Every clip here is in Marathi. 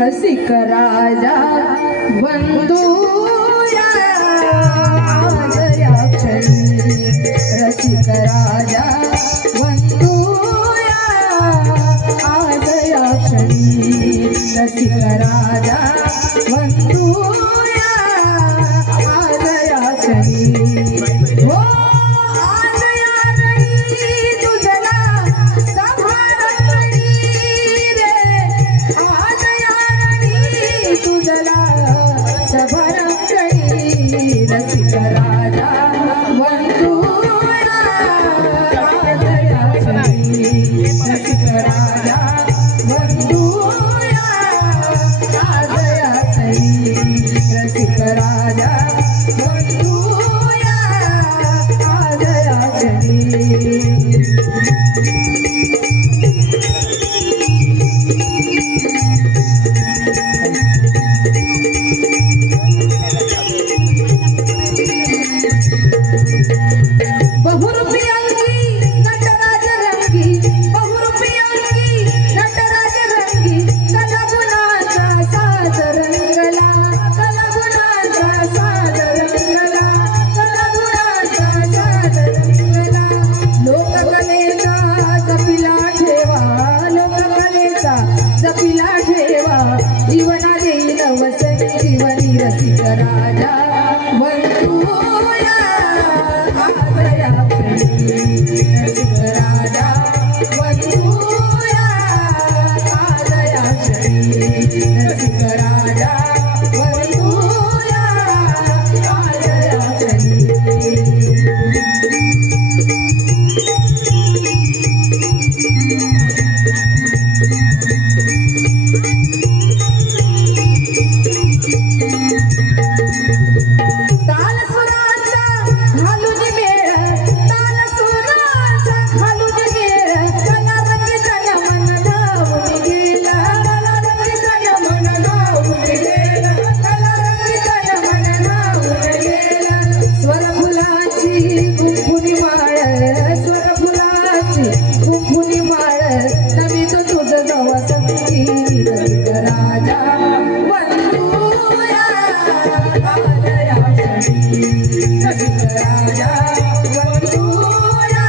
रसिक राजा वंदूया या क्षणी रसिक राजा वंदूया आज या क्षणी रसिक राजा वंदूया आज या क्षणी हो आज या रणी तुझला सभारणी रे आज या रणी तुझला सभारणी रसिक राजा वंदूया आज या क्षणी रसिक राजा वंदूया आज या क्षणी रसिक राजा वंदूया आज या क्षणी बहुरूपियांगी नटराज रंगी बहुरूपियांगी नटराज रंगी कलागुणाचा साज रंगला कलागुणाचा साज रंगला कलागुणाचा साज रंगला लोककलेचा जपिला ठेवा लोककलेचा जपिला ठेवा जीवना देईल वसंजीवनी रसिक राजा वंदूया आज या क्षणी रसिक राजा वंदूया आज या क्षणी रसिक राजा वंदूया आज या क्षणी तालसुराचा घालून मेळ तालसुराचा घालून मेळ कलारंगी तन मन धावून गेला कलारंगी तन मन धावून गेला कलारंगी तन मन धावून गेला स्वरफुलाची गुंफुनी माळ स्वरफुलाची गुंफुनी माळ नवीन तुझं जवा संगी रसिक राजा वंदूया आज या क्षणी रसिक राजा वंदूया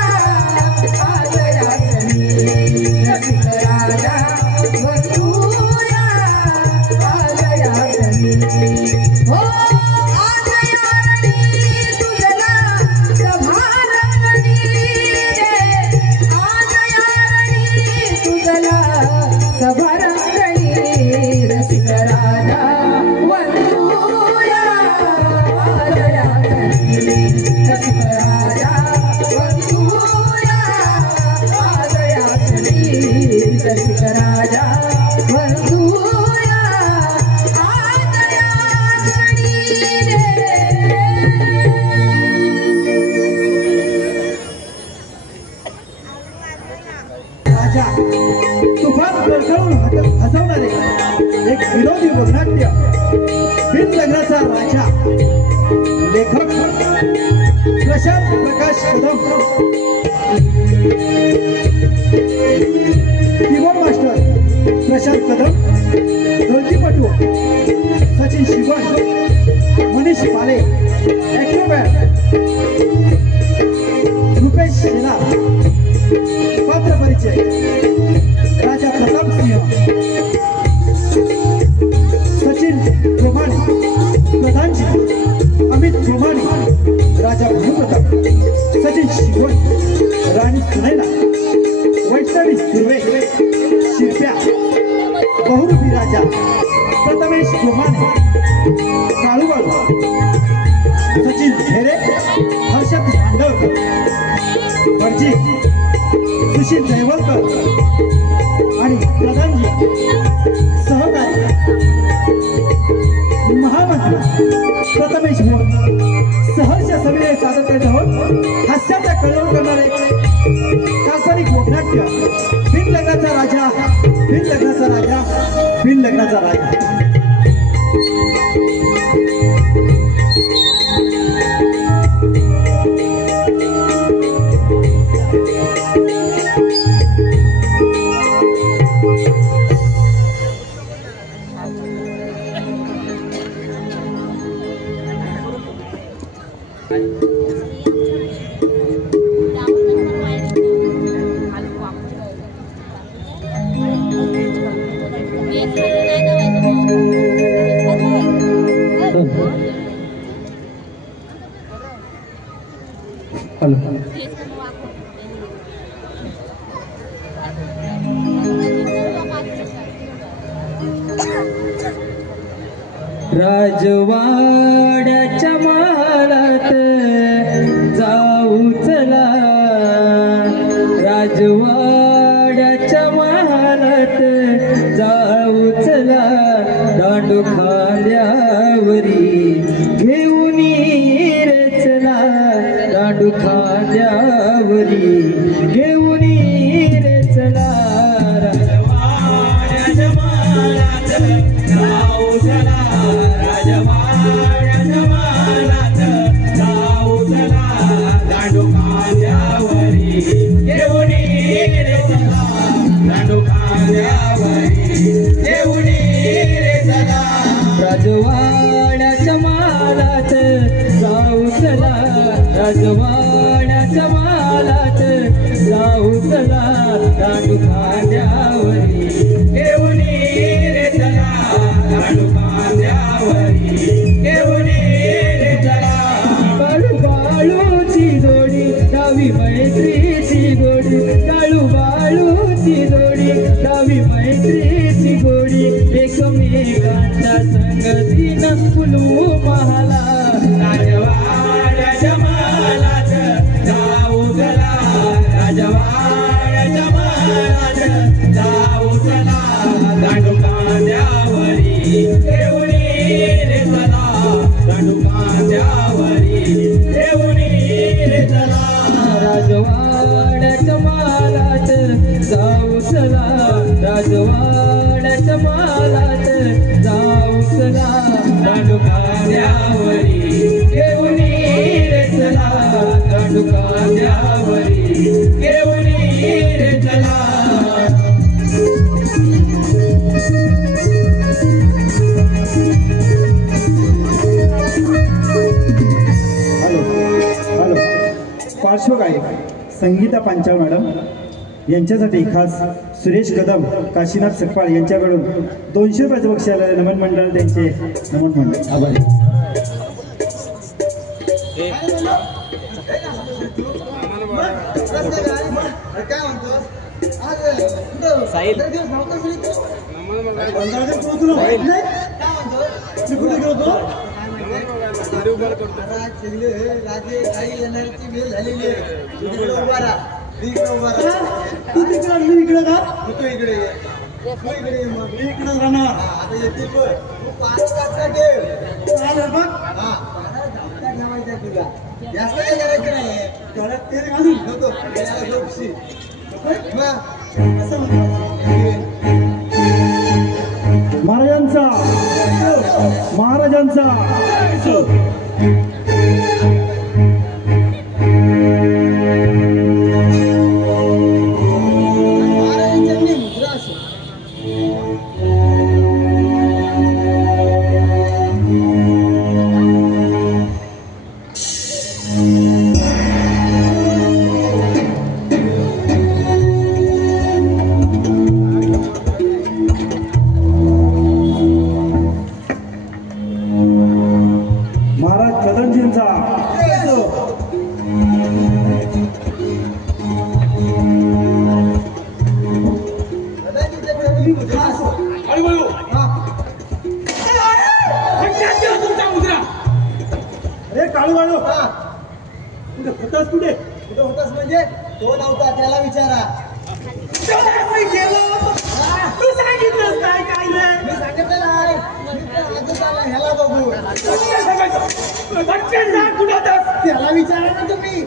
आज या क्षणी रसिक राजा वंदूया आज या क्षणी हो आज या रणी तुझला सभारणी रे आज या रणी तुझला सभारणी रसिक राजा वंदूया आज या क्षणी रसिक राजा वंदूया आज या क्षणी रसिक राजा वंदूया आज या क्षणी राजा तुफान गरगळून हसवणारे एक विनोदी वगनाट्य बिन लग्नाचा राजा लेखक प्रशांत प्रकाश कदम कीबोर्ड मास्टर प्रशांत कदम ढोलकीपटू सचिन शिवण मनीष पाले ॲक्रोबॅट रुपेश शेला पात्र परिचय राजा प्रताप सिंह सचिन गोमाणी प्रधानजी अमित गोमाणी राजा भानुप्रताप सचिन शिवण राणी सुनैना वैष्णवी सुर्वे शिरप्या बहुरूपी राजा प्रथमेश गोमाणे काळूबाळू सचिन धेरे हर्षद मांडवकर भटजी सुशील जयवलकर आणि प्रधानजी सहकारी महामंत्री प्रथमेश भोर सहर्ष सविनय सादर करीत आहोत हास्याचा कळवळ करणारे काल्पनिक वगनाट्य बिन लग्नाचा राजा बिन लग्नाचा राजा बिन लग्नाचा राजा राजवाड्याच्या माळात जाऊ चला, राजवाड्याच्या माळात जाऊ चला, दांडू खांद्यावरी घेऊन रे चला, दांडू खांद्यावरी घेऊन रे चला, राजवाड्याच्या माळात जाऊ चला, राजवाड्याच्या माळात जाऊ चला, दांडू खांद्यावरी घेऊन रे चला, दांडू खांद्यावरी घेऊन रे चला, राजवाड्याच्या माळात जाऊ चला, राजवाड्याच्या माळात जाऊ चला, दांडू खांद्यावरी घेऊन रे चला, दांडू खांद्यावरी घेऊन रे चला, काळू बाळूची जोडी डावी मैत्रीची गोडी, काळू बाळूची जोडी डावी मैत्रीची गोडी, एकमेकांच्या संगतीनं फुलू महाला, राजवाड्याच्या माळात जाऊ चला, राजवाड्याच्या माळात जाऊ चला, दांडू खांद्यावरी घेऊन रे चला, दांडू खांद्यावरी घेऊन रे चला, राजवाड्याच्या माळात जाऊ चला, राजवाड्याच्या माळात जाऊ चला, दांडू खांद्यावरी घेऊन रे चला, दांडू खांद्यावरी घेऊन रे चला. पार्श्वगायक संगीता पांचाळ मॅडम यांच्यासाठी खास सुरेश कदम, काशीनाथ सकपाळ यांच्याकडून 200 रुपयाचं बक्षीस आलेले नमन मंडळ, त्यांचे नमन मंडळ आभारी. महाराजांचा महाराजांचा कुठे होतास म्हणजे तो नव्हता, त्याला विचारा. तू सांगितलंच नाही काय? मी सांगितलं नाही, ह्याला बघू त्याला विचारा ना तुम्ही.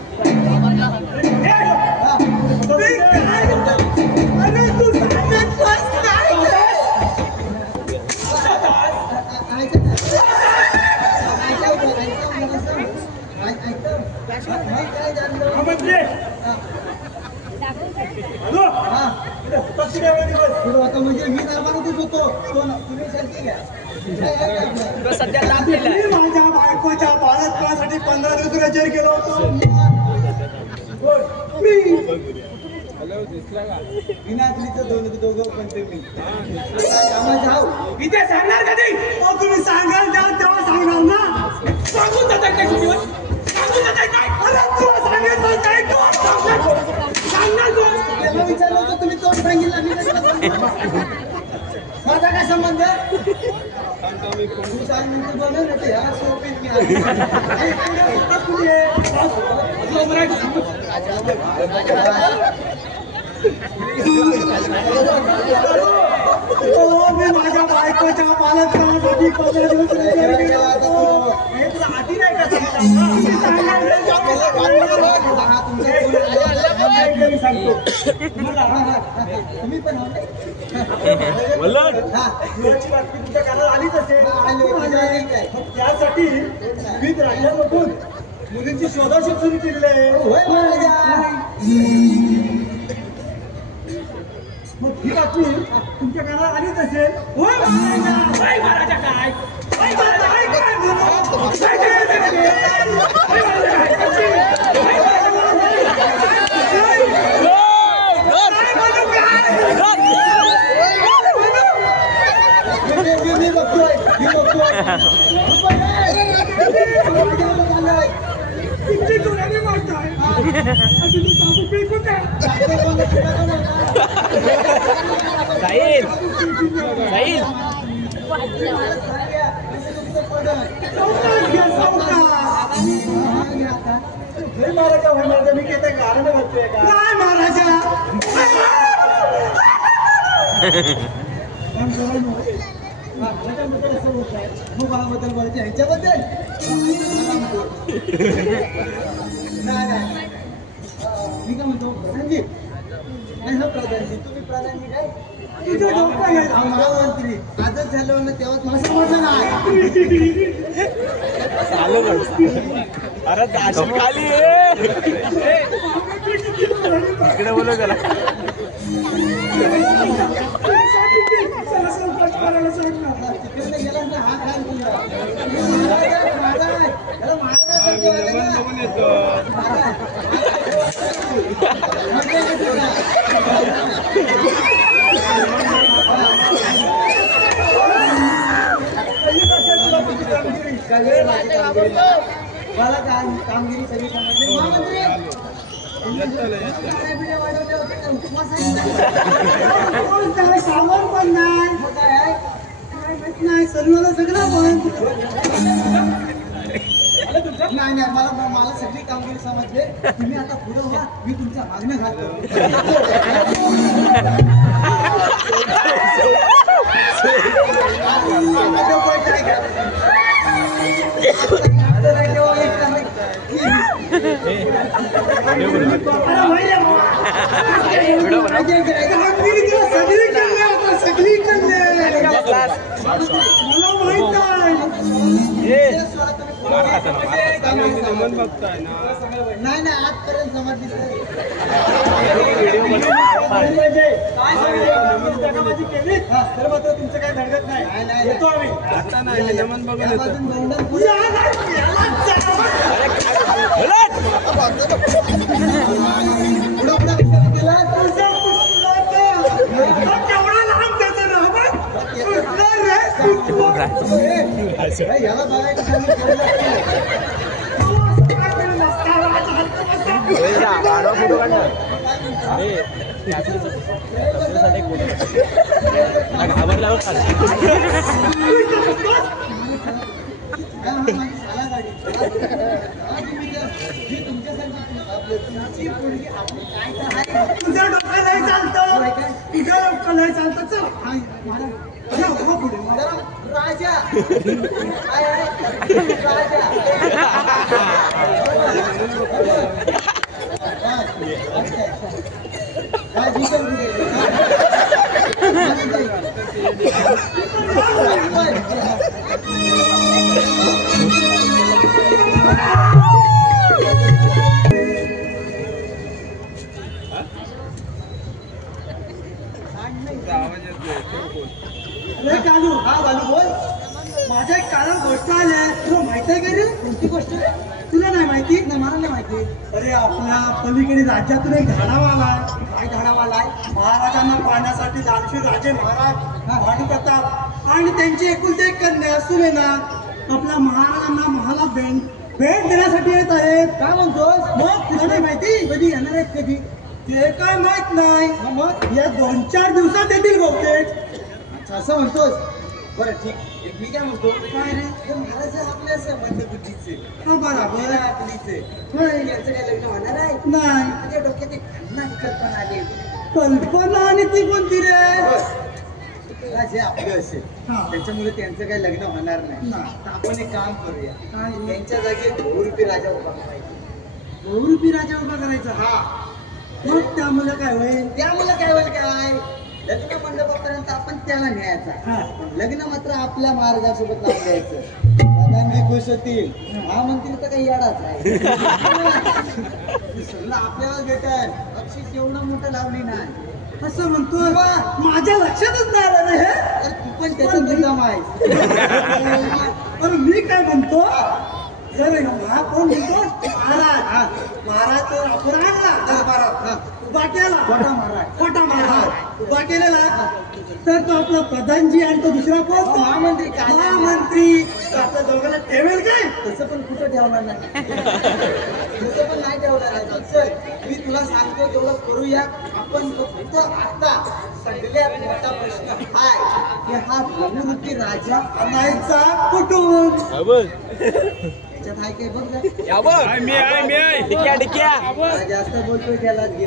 म्हणजे मी नर्मानच होतो, तुम्ही सध्या माझ्या बायकोच्या बाळंतपणासाठी 15 दिवस रचर केलं होतं मी विनातलीचं दोघं पण ते मी इथे सांगणार कधी तुम्ही सांगाल तेव्हा सांगणार ना सांगून जाताय काय सांगून जाताय काय तुला सांगितलं काय सांगणार त्याला विचारलं होतं तुम्ही तोच सांगितलं माझा काय संबंध मी माझ्या बायकोच्या पालक करण्यासाठी 15 दिवस आधी नाही का तुम्ही पण बातमी तुमच्या कानाला आलीच असेल त्यासाठी विविध राज्यांमधून मुलींची शोधाशोध सुरू केलेली आहे मग ही बातमी तुमच्या कानाला आलीच असेल तुमची चोराने मारताय महाराजा मी घेते कारण घालतोय का नाही महाराजा असं होत आहे मग बद्दल बोलायचं ह्याच्याबद्दल नाही मी काय म्हणतो प्रधानजी नाही हा प्रधानजी तुम्ही प्रधानजी काय महामंत्री आजच झालं ना तेव्हाच मला समजलं नाही अरे दाशी खाली इकडे बोलू त्याला मला कामगिरी सगळी समजली सामान पण नाही सर्वाला सगळं पण नाही मला सगळी कामगिरी समजले तुम्ही आता पुढे व्हा मी तुमच्या मागण्या घालतो सगळी मला माहित नाही आजपर्यंत समजली केली तर मात्र तुमचं काय धडकत नाही येतो आम्ही आता नाही नमन बघून याला बघायचं घाबरला तुझ्या डोक्याला नाही चालतं तुझ्या डोक्याला नाही चालतं चल पुढे राजा कालू हा बालू बोल माझ्या एक कारण गोष्ट आल्या तुला माहित आहे का रे कोणती गोष्ट तुला नाही माहिती? नाही, मला नाही माहिती. अरे आपल्या पलीकडे राज्यातून एक धाडावा आलाय. काय धाडावा आलाय? महाराजांना पाहण्यासाठी दानशूर राजे महाराज भानुप्रताप आणि त्यांची एकुलती एक कन्या सुनेना आपल्या महाराजांना महालात भेट देण्यासाठी येत आहेत. काय म्हणतोस? मग तुला नाही माहिती? कधी येणार आहेत? कधी? ते काय माहित नाही. मग या 2-4 दिवसात येतील बहुतेक. अच्छा, असं म्हणतोस? बरं ठीक. मी काय म्हणतो, काय रे, हे महाराज आपल्या असं मंदबुद्धीचे, हा बरोबर. आपलीचे, यांचं काय लग्न होणार आहे? नाही. माझ्या डोक्यात एक भन्नाट कल्पना आली. कल्पना आणि ती कोणती रे? जे आपलं असेल हा. त्याच्यामुळे त्यांचं काही लग्न होणार नाही. नाही. तर आपण एक काम करूया, काय? त्यांच्या जागी बहुरूपी राजा उभा करायचा. बहुरूपी राजा उभा करायचा. हा, मग त्यामुळे काय होईल? त्यामुळे काय होईल? काय लग्न मंडपापर्यंत आपण त्याला न्यायचा. हा. पण लग्न मात्र आपल्या मार्गासोबत लावून द्यायचं. प्रधानजी खुश होतील. महामंत्री तर काही येडाच आहे. सगळं आपल्याला भेटल. बक्षीस एवढं मोठं लावली नाही. असं म्हणतो. माझ्या लक्षातच नाही आलं ना हे. तर तू पण त्याचा निजाम आहे. अरे मी काय म्हणतो, जर हा कोण म्हणतो महाराज, महाराज तर आपण आणला दरबारात, उभा केला खोटा महाराज. खोटा महाराज उभा केलेला, तर तो आपला प्रधानजी आणि तो दुसरा कोण? तो महामंत्री. काय महामंत्री. तर आपल्या दोघांना ठेवेल काय? तसं पण कुठं ठेवणार नाही. तसं पण नाही ठेवणार आहे. चल, मी तुला सांगतो तेवढं करूया आपण. फक्त आता सगळ्यात मोठा प्रश्न हाय की हा बहुरूपी राजा आणायचा कुठून? त्याच्यात हाय काय बघ ना. जास्त बोलतोय त्यालाच घे.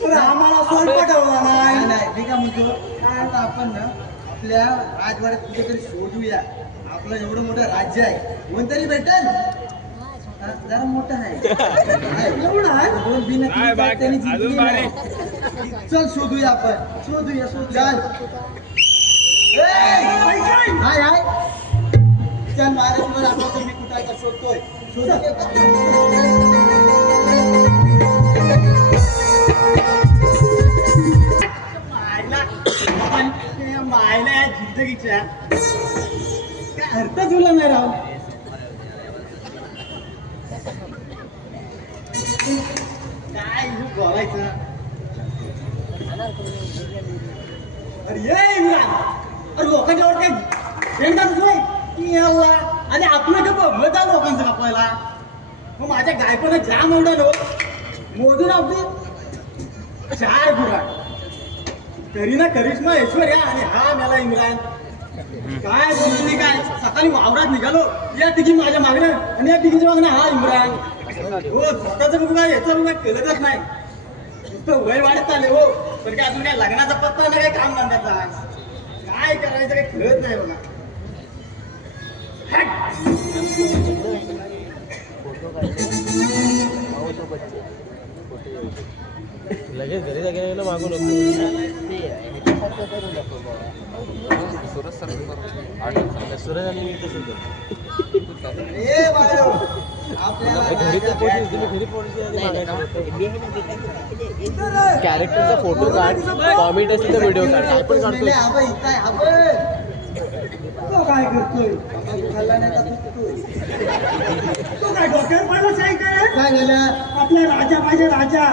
तर आम्हाला सोड पटवला नाही नाही. नाही, मी काय म्हणतो, काय आता आपण ना आपल्या राजवाड्यात कुठेतरी शोधूया. आपलं एवढं मोठं राज्य आहे, कोणतरी भेटेल. हा, जरा मोठं आहे. एवढं आहे? दोन बिन त्यांनी जिंकली नाही. चल शोधूया आपण. शोधूया. चल. हाय हाय. चल महाराज, आपण मी कुठं आहे का शोधतोय. मायला या जिंदगीच्या काय अर्थ तुला नाही राव. काय बोलायचं. अरे ये इम्रान, अरे लोकांच्यावर काय शेंडाच नाही की याला. आणि आपलं का बघ जा लोकांचं कापायला. मग माझ्या गायपणा जाम आवडलो. मोजून आपली 4 गुराड. करीना करिश्मा ऐश्वर्या आणि हा मेला इम्रान. काय बोलली काय. सकाळी वावरात निघालो, या तिघी माझ्या मागणं आणि या तिघीच्या मागणं हा इम्रान. हो स्वतःच बघू काय, याचं बघू केलंच नाही. नुसतं वय वाढत चालले हो. पण काय अजून काय लग्नाचा पत्ता नाही, काय काम धंद्याचा. काय करायचं काही कळत नाही बघा. लगेच घरी गेलं मागून सूरज आणि मी तसं घरी तर पोहोचली तुम्ही घरी पोहोचली. कॅरेक्टरचा फोटो काढ, कॉमेंट असेल तर व्हिडिओ काढ. काय पण काढतो. तो काय करतोय? तो काय डोक्यावर पाहिलं आहे काय? काय झालं? आपला राजा पाहिजे राजा.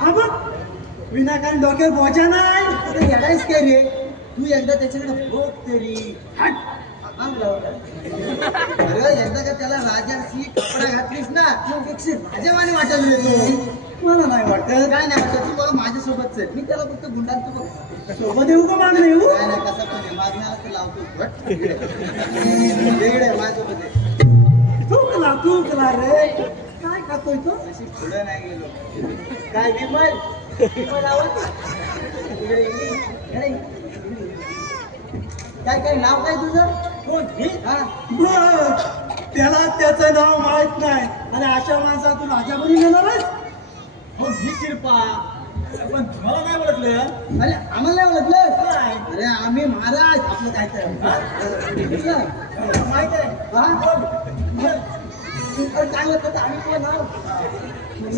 हा बघ विनाकारण डोक्यावर बोजा नाही. येडायच काय रे तू. एकदा त्याच्याकडे बघ तरी. अरे एकदा का त्याला राजाची कपडा घातलीस ना, राजावाने वाटायला येतो. मला नाही वाटत. काय नाही वाटत. तू बघ माझ्यासोबत चल. मी त्याला फक्त गुंडांतो बघ. सोबत येऊ का मागणं येऊ? काय नाही, कसा पण आहे. मागण्याला तर लावतो. वेगळे माझ्यासोबत आहे. तू रे काय खातोय तो? अशी पुढं नाही गेलो. काय विमल आवड काय नाव काय तुझं? कोण? हा, बघ, त्याला त्याचं नाव माहित नाही आणि अशा माणसा तू राजा बनी नेणार आहेस? हो ही शिरपा. पण तुम्हाला नाही ओळखलं? अरे आम्हाला नाही ओळखलं. काय? अरे आम्ही महाराज आपलं काय तर माहित आहे. काय होतं आम्ही तुझं नाव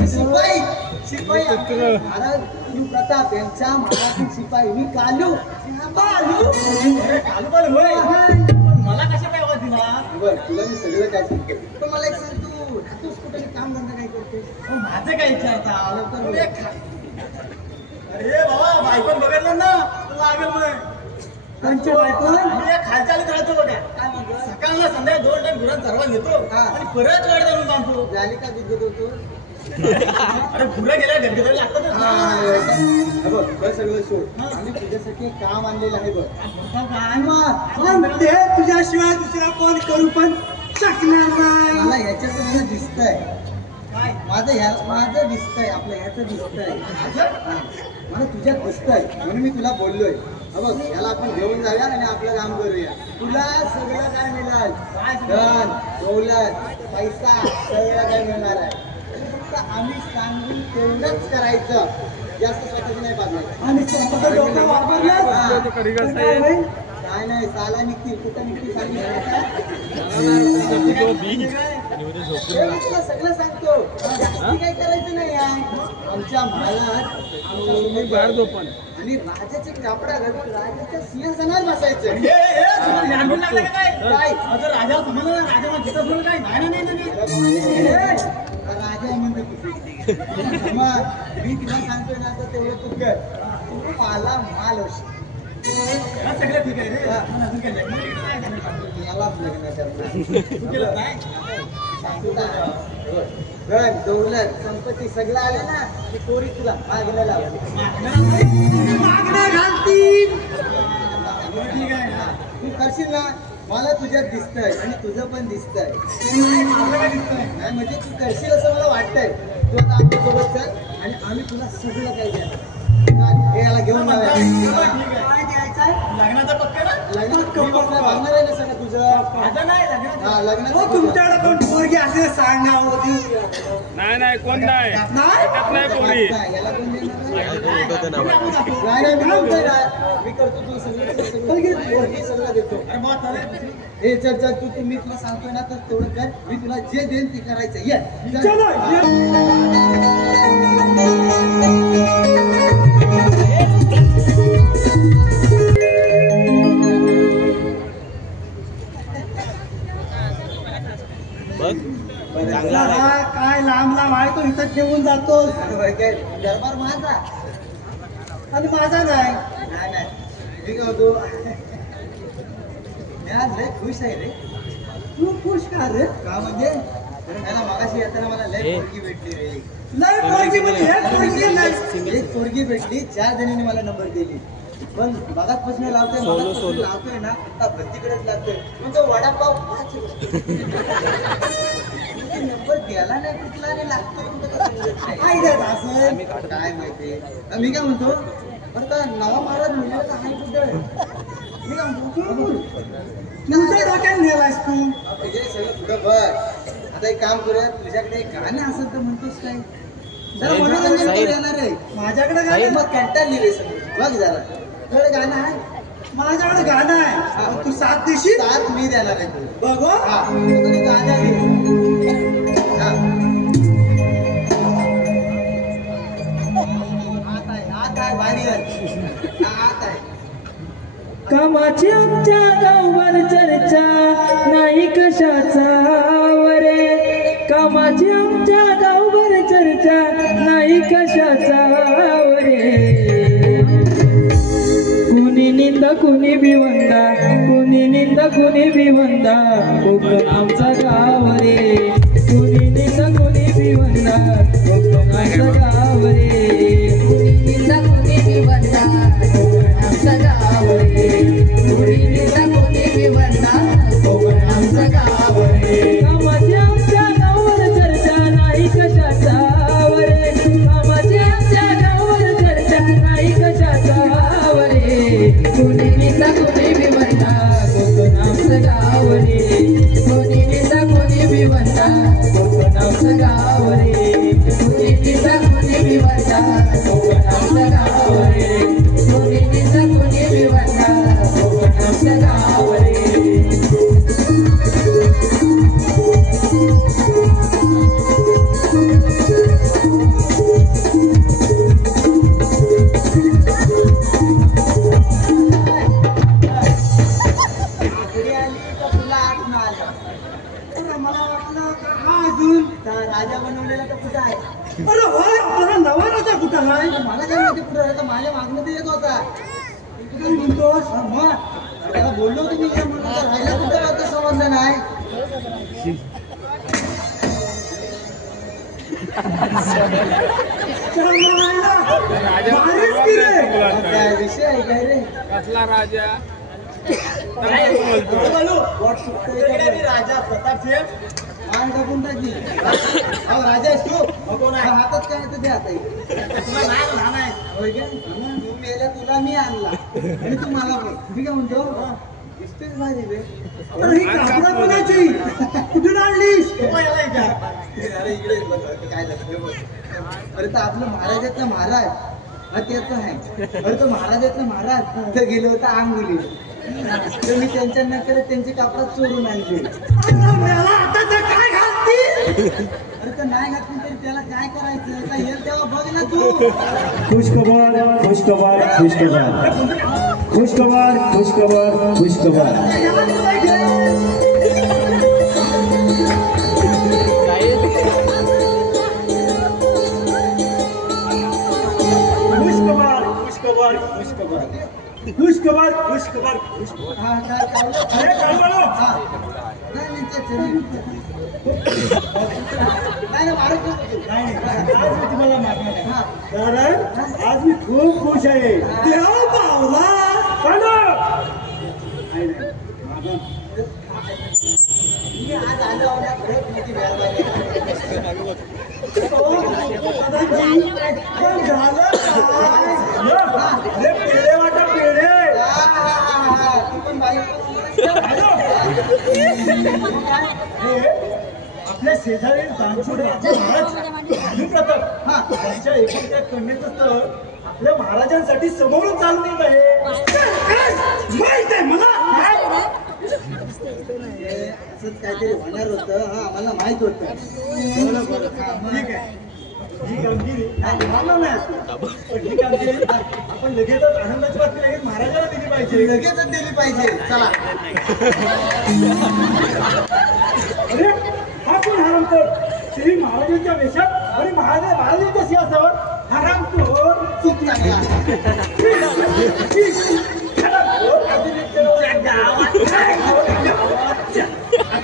शिपाई. शिपाई महाराज तू प्रताप यांच्या महाराष्ट्र शिपाई. मी कालू. कालू? अरे कालू पण होय. पण मला कशा काय आवाज दिला? बरं तुला मी सगळं काय सांगतो पण मला एक सांग तू राहतोस कुठे काम धंदा काय करतोस माझं काय विचारता लवकर अरे बाबा बायकोन बघितलं ना लागेल मग कोणच्या बायकोन? खालच्या आलीत राहतो बघा काय म्हणतो सकाळला संध्याकाळी 2 टाइम गुरांना चरवा घेतो हा. आणि परत वाढ जाऊन बांधतो झाली का दूध होतो अरे गुरं गेल्या घरगेदारी लागतात बघ सगळं सोड आम्ही तुझ्यासाठी काम आणलेलं आहे बघ काय मग पण ते तुझ्याशिवाय दुसरा कोण करू पण शकणार नाही मला ह्याच्यातून दिसतंय माझं दिसतंय आपलं ह्याचं दिसतंय हा. मला तुझ्यात दिसतंय म्हणून मी तुला बोललोय बघ याला आपण घेऊन जाऊया आणि आपलं काम करूया तुला सगळं काय मिळाल धन दौलत पैसा सगळं काय मिळणार आहे फक्त आम्ही सांगून तेवढंच करायचं जास्त स्वतःच नाही पाहिजे आणि स्वतःचं डोकं वापरलं तर काय होईल? काय नाही साला निघतील कुठं निघतील तुला सगळं सांगतो जास्ती काय करायचं नाही आमच्या मालात आणि राजाचे कापडा घालून राजाच्या सिंहासनावर बसायचं काय राजा समजलं ना राजा मग घेत असलं काय नाही राजा म्हणतो मग मी तुला सांगतोय ना तर तेवढं तू कर तू पाला माल होशील सगळं ठीक आहे रे पण अजून काय लग्न नाही झालं पाहिजे. यालाच लग्न करणार तू केलं नाही धन दौलत संपत्ती सगळं आलं ना ती पोरी तुला मागणं लावली मागण्या घालतील ठीक आहे ना तू करशील ना मला तुझ्यात दिसतंय आणि तुझं पण दिसतंय आपलं काय दिसतंय नाही म्हणजे तू करशील असं मला वाटतंय तू आता आमच्यासोबत चल आणि आम्ही तुला सगळं काही देणार हे याला घेऊन जाऊया काय द्यायचं आहे? लग्नाचा पक्का ना लग्न भागणार आहे ना सगळं तुझं आता नाही लग्नाचा हा लग्न हो तुमच्याकडे कोण पोरगी असेल सांगा होती नाही कोण नाही नाही त्यात नाही पोरी याला कोण देणार फोटो ते नाव नाही मी म्हणतोय ना मी करतो तू सगळं देतो अरे बहुत चालेल हे चल तू मी तुला सांगतोय ना तर तेवढं कर मी तुला जे देईन ते करायचं ये चलो बघ चांगला आहे. काय लांब आहे तो इथं ठेवून जातो दरबार माझा आणि माझा नाही नाही मी काय होतो मी आज लय खुश आहे रे तू खुश का रे का म्हणजे मला मगाशी येताना मला लय पोरगी भेटली रे लय पोरगी म्हणजे एक पोरगी नाही एक पोरगी भेटली 4 जणांनी मला नंबर दिली पण मगाचपासून लावतोय लावतोय ना आता भरतीकडेच लागतोय मग तो वडापाव नंबर गेला नाही कुठला आणि लागतोय काय रे असं काय माहिती मी काय म्हणतो बरं का नवा महाराज म्हणलं का आहे कुठं मी काय म्हणतो तुझ्या डोक्यात नेलास तू सगळं पुढं बघ आता एक काम करूया तुझ्याकडे एक गाणं असेल तर म्हणतोस काय जरा मनोरंजन करू येणार आहे माझ्याकडे नाही गाणं मग कंटाळली रे सगळं बघ जरा तुझ्याकडे गाणं आहे माझ्याकडे गाणं आहे मग तू साथ देशील साथ मी देणार आहे तुला बघ हो. हा तुझ्याकडे गाणं घे हा आत आहे भारी आहे आत आहे कामाची आमच्या गावभर चर्चा नाही कशाचा वरे कामाची आमच्या गावभर चर्चा नाही कशाचा वरे कुणी निंदा कुणी भिवंदा कुणी निंदा कुणी भिवंदा कोकण आमचा गाव रे कुणी निंदा कुणी भिवंदा कोकण आमचा गाव रे कुणी निंदा कुणी भिवंदा कोकण आमचा गाव रे कुणी निंदा कुणी भिवंदा कोकण आमचा गाव रे कामाची आमच्या गावावर चर्चा नाही कशाचा वरे कामाची आमच्या गावावर चर्चा नाही कशाचा वरे कुणी निंदा कुणी भिवंदा कोकण आमचं गाव रे कुणी निंदा कुणी भिवंदा कोकण आमचं गाव रे कुणी निंदा कुणी भिवंदा कोकण आमचं गाव रे कुणी निंदा कुणी भिवंदा कोकण आमचं गाव रे पुढे आली तर तुला आत ना आलं तर मला वाटलं का हा अजून राजा बनवलेला तर कुठं आहे? अरे होय आपला नवा राजा कुठं आहे? मला काय माहिती कुठं आहे? तर माझ्या मागणं ते येत होता. तू काय म्हणतोस? मग त्याला बोललो होतो मी ये म्हणून, तर राहिला कुठं होतं समजलं नाही. भारीच की रे. काय विषय आहे काय रे? कसला राजा What सुटतंय का? राजा प्रताप सिंह मान टाकून टाकी. अहो, राजा आहेस तू? कोण आहे? हातात काय तर दे आता. तुला नाही लहान आहे होय काय? तू मेल्या तुला मी आणला आणि तू मला पण. मी काय म्हणतो दिसतेच भारी रे. अरे ही कापडा कोणाची? कुठून आणलीस? याला विचार. अरे इकडे बघ, काय झालं हे बघ. अरे तर आपलं महाराजातला महाराज हा त्याच आहे. अरे तो महाराजातला महाराज तर गेलो होता आंगुली, तर मी त्यांच्या नंतर त्यांचे कापड चोरून आणले. आता तर काय घालती? अरे तर नाही घातली तरी त्याला काय करायचं? आता येईल तेव्हा बघ ना तू. खुशखबर खुशखबर खुशखबर खुशखबर खुशखबर खुशखबर खुशखबर खुशखबर खुशखबर खुशखबर खुशखबर हा काय चाललं? अरे काय बोलो हा. नाही नाही, ते चल. नाही नाही, मारत नको तू. नाही आज मी तुम्हाला मागणार आहे. हा. कारण आज मी खूप खुश आहे. देव पावला मी आज आलो आहो ना, खरंच मोठी मेहरबानी आहे. पेढे वाटा पेढे तू पण बाई आपल्या शेजारी दानशूर राजा महाराज प्रताप हा. त्यांच्या एखाद्या कन्येचं स्थळ आपल्या महाराजांसाठी समोरून चालून येत आहे. माहित आहे मला असंच काहीतरी होणार होतं. हा आम्हाला माहित होतं. बरोबर. हा, मग. ठीक आहे ही कामगिरी मला नाही असणार. पण ही कामगिरी आपण लगेचच आनंदाची बातमी लगेच महाराजांना दिली पाहिजे. लगेचच दिली पाहिजे. चला. अरे हा कोण हरामखोर? श्री महाराजांच्या वेशात आणि महाराजांच्या सिंहासनावर हरामखोर चूक लागला.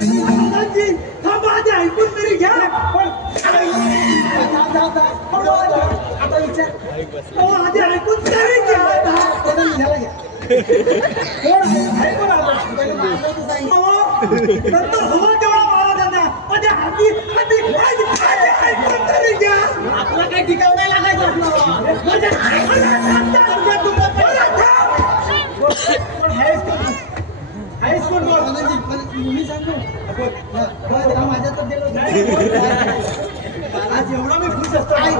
महाराजांची थांबा आधी ऐकून तरी घ्या. पण आता विचार. आधी ऐकून तरी घ्या. त्याला निघाला घ्या. कोण आहे कोण आता? नंतर हवा तेवढा महाराजांना आधी हाती हाती आधी ऐकून तरी घ्या. आपला काही टिकाव नाही लागायचं आपलं. म्हणजे पण हायस कोण बोल? मी सांगतो. हा, माझ्या तर दिलं नाही, आज एवढा मी खुश असतो काय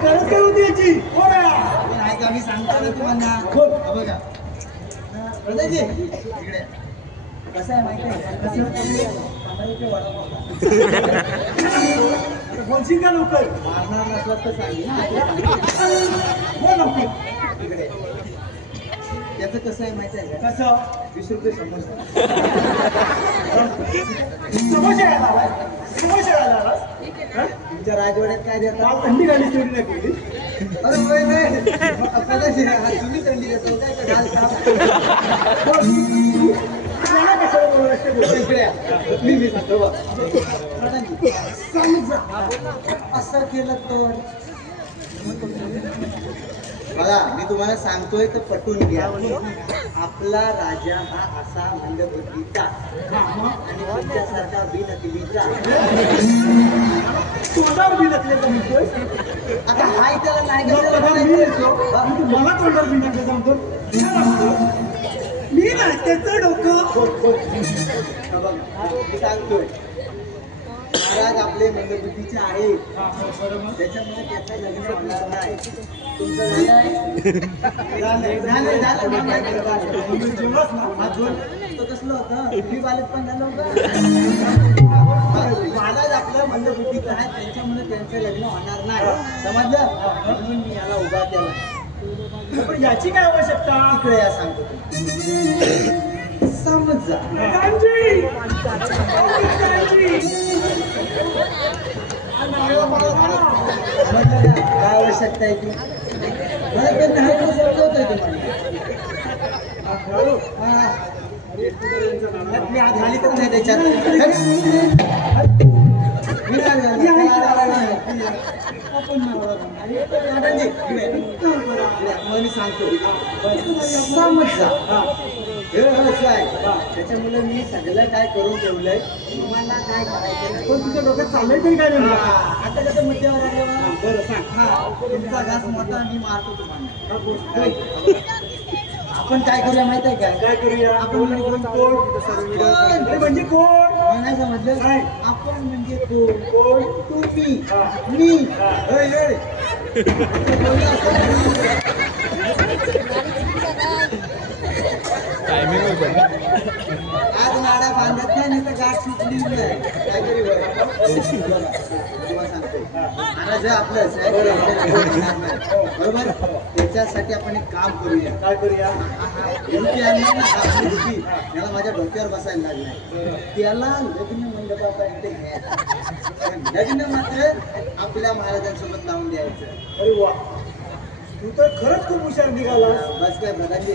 गरज काय होती याची? कोण आहे? नाही का मी सांगतो ना तुम्हाला. कोण? हा, बघा हृदयजी इकडे कसं आहे माहिती आहे? कसं 15 रुपये वडापाव. बोलशील का लवकर? मारणार नसला तर सांगेन ना. हो लवकर. इकडे त्याचं कसं आहे माहिती आहे का? कसं 20 रुपये समजतं. समोसे आला समोसे आला तुमच्या राजवाड्यात काय देतात? काल थंडी घाली चोरी नाही केली. अरे होय नाही. आपल्याला तुम्ही थंडी देतो काय का डाल साफ? मला कशाला बोलायचं ते? इकडे या. मी सांगतो बघ. समजा असं केलं तर बघा मी तुम्हाला सांगतोय तर पटून घ्या. आपला राजा हा असा मंदबुद्धीचा आणि तुमच्यासारखा बिनदिलीचा. तोंडावर बी नसलेलं म्हणतोय. आता हाय त्याला नाही बघा, गेलं मी तर मी मला तोंडावर बी नसलं सांगतो. मी नाही त्याचं डोकं. मी सांगतोय महाराज आपले मंदबुद्धीचे आहेत. त्याच्यामुळे त्याचं लग्न होणार नाही. तुमचं झालं माहिती का? जेवढंच ना हा दोन तो कसलं होतं तुम्ही बालक पण झालं होतं. महाराज आपलं मंदबुद्धीचं आहे त्यांच्यामुळे त्यांचं लग्न होणार नाही. समजलं? म्हणून मी याला उभा केला. पण याची काय आवश्यकता? इकडे या सांगतो तुम्ही. समजा गांधी! गांधी! आवश्यकता आहे ती मला ते नाही करू समजवतोय तुम्हाला मी आज झाली तर नाही त्याच्यात मी सांगतो समज जा हे असं आहे त्याच्यामुळे मी सगळं काय करून ठेवलंय तुम्हाला काय करायचं पण तुझ्या डोक्यात चाललंय तरी काय नाही आता कसं मुद्द्यावर आले बरं सांग हा तुमचा घास मोठा मी मारतो तुम्हाला आपण काय करूया माहित आहे काय करूया आपण म्हणजे कोण नाही समजलं काय आपण म्हणजे कोण तुम्ही मी टायमिंग आज नाडा बांधत नाही तर गाठ सुटली नाही काहीतरी महाराज आपलंच आहे बरोबर त्याच्यासाठी आपण एक काम करूया काय करूया याला माझ्या डोक्यावर बसायला लागलाय त्याला लग्न मंडपापर्यंत घ्यायचं लग्न मात्र आपल्या महाराजांसोबत लावून द्यायचं अरे वा तू तर खरंच खूप हुशार निघालास बस काय प्रधानजी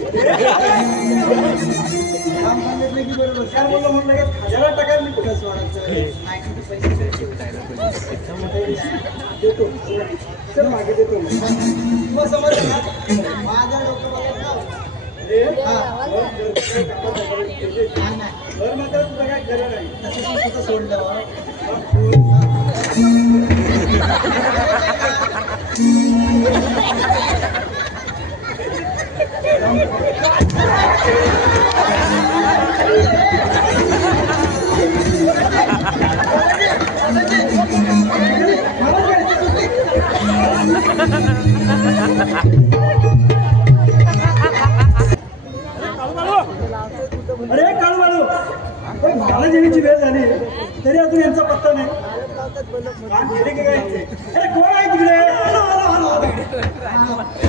काम सांगितलं की बरोबर काय बोललो म्हणलं की हजारात टाकायला मी कुठं सोडायचं नाही किती पैसे देतो चल मागे देतो मग समजलं ना माझं डोकं बघा घर मात्र तुझं काय खरं नाही तसं कुठं सोडलं अरे काळू बाळू मला जेवीची वेळ झाली तरी अजून यांचा पत्ता नाही गेले की काय अरे कोण आहे तिकडे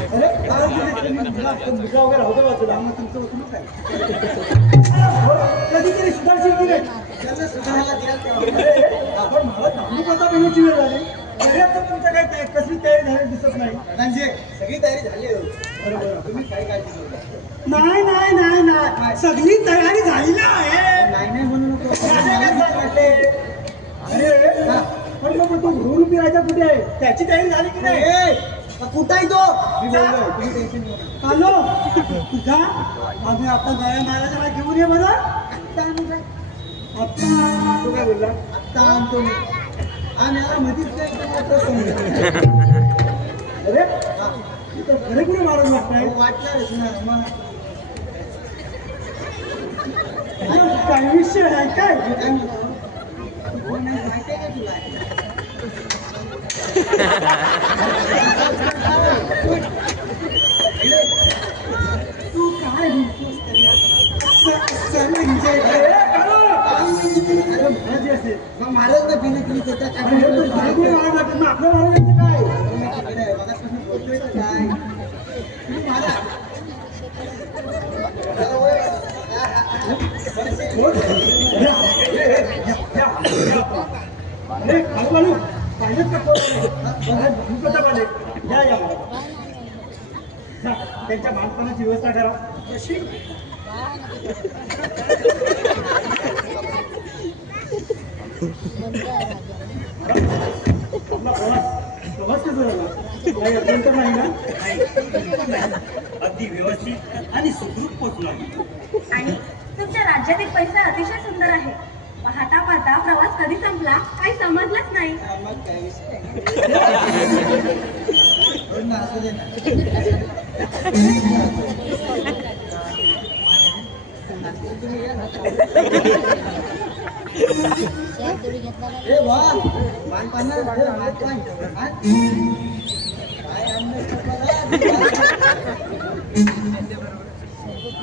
अरे मुद्दा वगैरे होतं वाचलं आम्हाला तुमचं होतं काय कधीतरी सुधारशील की नाही पण मला चांगली पत्ता घेण्याची वेळ झाली तरी आता तुमचं काही कसली तयारी झाली दिसत नाही सगळी तयारी झाली बरोबर तुम्ही काय काळजी करू नाही नाही नाही नाही सगळी तयारी झाली ना आहे नाही म्हणू नको अरे पण मग तो घेऊन फिरायचा कुठे आहे त्याची तयारी झाली की नाही कुठं आहे तो मी बोललोय तुम्ही टेन्शन घेऊ नका आलो तुझा आम्ही आता दया महाराजाला घेऊन ये बरं आत्ता आणू काय आत्ता तू काय बोलला आत्ता आणतो मी आणि याला मधीच काय अरे इथं खरे कुठे महाराज वाटताय वाटणारच ना मग काय विषय आहे काय माहिती आहे का तुला तू काय बोलतोस महाराज असेल मग महाराज ना बिना तुम्ही त्याच्या काय महाराज वाटत ना आपल्या महाराजांचं काय मगापासून बोलतोय तर काय तुम्ही महाराज अरे खालू पाहिजेच का या या त्यांच्या बांधकामाची व्यवस्था करा कशी आपला प्रवास कसा झाला काही अडचण तर नाही ना अगदी व्यवस्थित आणि सुखरूप पोचलो आणि तुमच्या राज्यातील पैसा अतिशय सुंदर आहे पाहता पाहता प्रवास कधी संपला काही समजलंच नाही मग काय विषय असू दे ना ए वा मानपान मानपान काय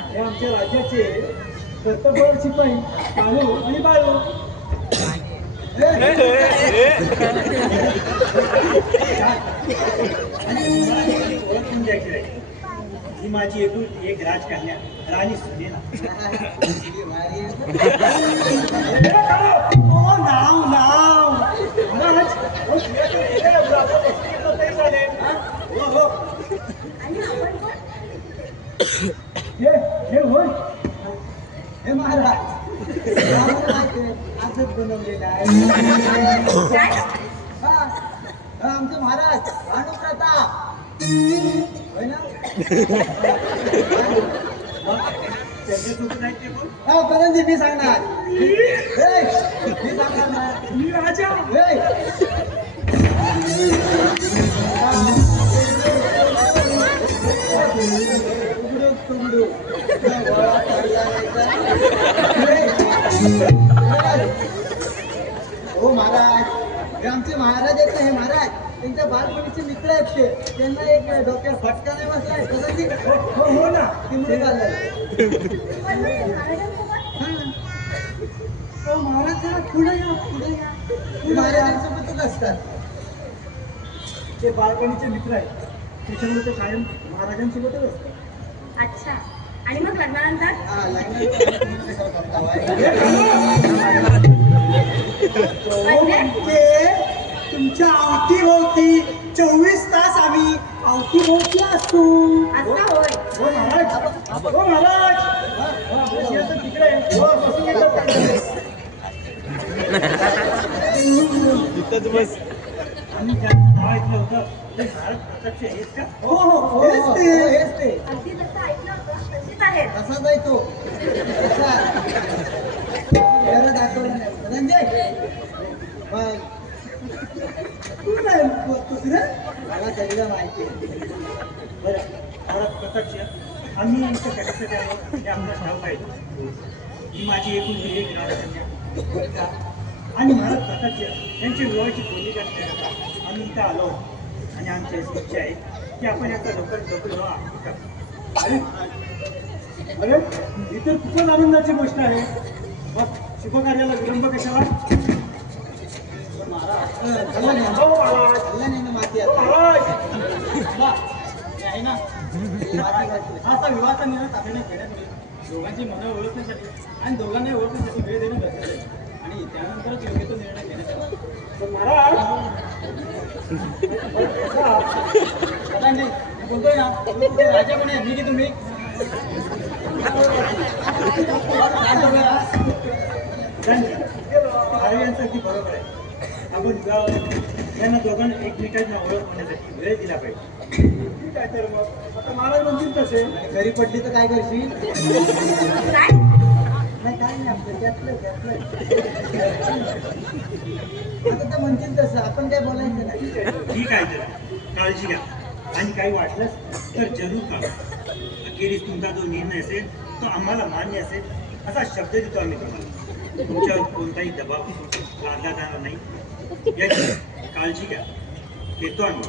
हे आमच्या राज्याचे कर्तव्यवान शिपाई काळू आणि बाळू ओळखून द्यायची नाही ही माझी एकूण एक राजकन्या राणी सुनेला नाव नाव काय आमचे महाराज भानुप्रताप होय ना? त्यांच्यासोबत आहेत ते कोण? हा करंजी मी सांगणार. मी सांगणार ना. मी राजा. तुकडू हो महाराज, हे आमचे महाराज आहेत ना. हे महाराज त्यांच्या बालपणीचे मित्र आहेत ते. त्यांना एक डोक्यात फटका नाही बसलाय तसं की हो ना तिमुळे चाललंय. हो महाराज जरा पुढे या. महाराजांसोबतच असतात. ते बालपणीचे मित्र आहेत, त्याच्यामुळे ते कायम महाराजांसोबतच असतात. अच्छा, आणि मग लग्नानंतर हा म्हणजे म्हणजे तुमच्या अवतीभोवती 24 तास आम्ही अवतीभोवती असतो. असं होय. हो महाराज. हो महाराज. तिकडे बसून येतात. तिथंच बस. आम्ही ज्यांचं नाव ऐकलं होतं ते महाराज प्रत्यक्ष हेच का? हो हेच ते. अगदी जसं ऐकलं होतं तशीच आहेत. तसाच आहे तो. खरं दाखवलं नाही. धनंजय मग तू नाही बघतोस रे? मला सगळं माहिती आहे. बरं महाराज प्रत्यक्ष आम्ही इथं कशासाठी आलो हे आपल्याला ठाऊक आहे. ही माझी एकूण एक राजकन्या आणि महाराज प्रत्यक्ष यांची विवाहाची बोली करण्याकरता आम्ही इथं आलो आणि आमची अशी इच्छा आहे की आपण याचा लवकर विवाह अरे अरे ही तर खूपच आनंदाची गोष्ट आहे. मग शुभकार्याला विलंब कशाला? माती आहे ना असा विवाहाचा निर्णय तातडीने घेण्यात येईल. दोघांची मनं ओळखण्यासाठी आणि दोघांना ओळखण्यासाठी वेळ देणं गरजेचं आहे आणि त्यानंतरच योग्य तो निर्णय घेण्यात येईल. पण महाराज नाही बोलतोय ना राजा कोणी मी की तुम्ही यांचं अगदी बरोबर आहे. आपण यांना दोघांना एकमेकांना ओळख होण्यासाठी वेळ दिला पाहिजे. ठीक आहे तर मग आता महाराज म्हणतील तसे. आणि घरी पडली तर काय करशील? काय नाही काय नाही आपलं त्यातलं आता तर म्हणतील तसं आपण काय बोलायचं नाही. ठीक आहे तर काळजी घ्या आणि काही वाटलंच तर जरूर करा. अखेरीस तुमचा जो निर्णय असेल तो आम्हाला मान्य असेल असा शब्द देतो आम्ही तुम्हाला. तुमच्यावर कोणताही दबाव लादला जाणार नाही याची काळजी घ्या. येतो आम्ही.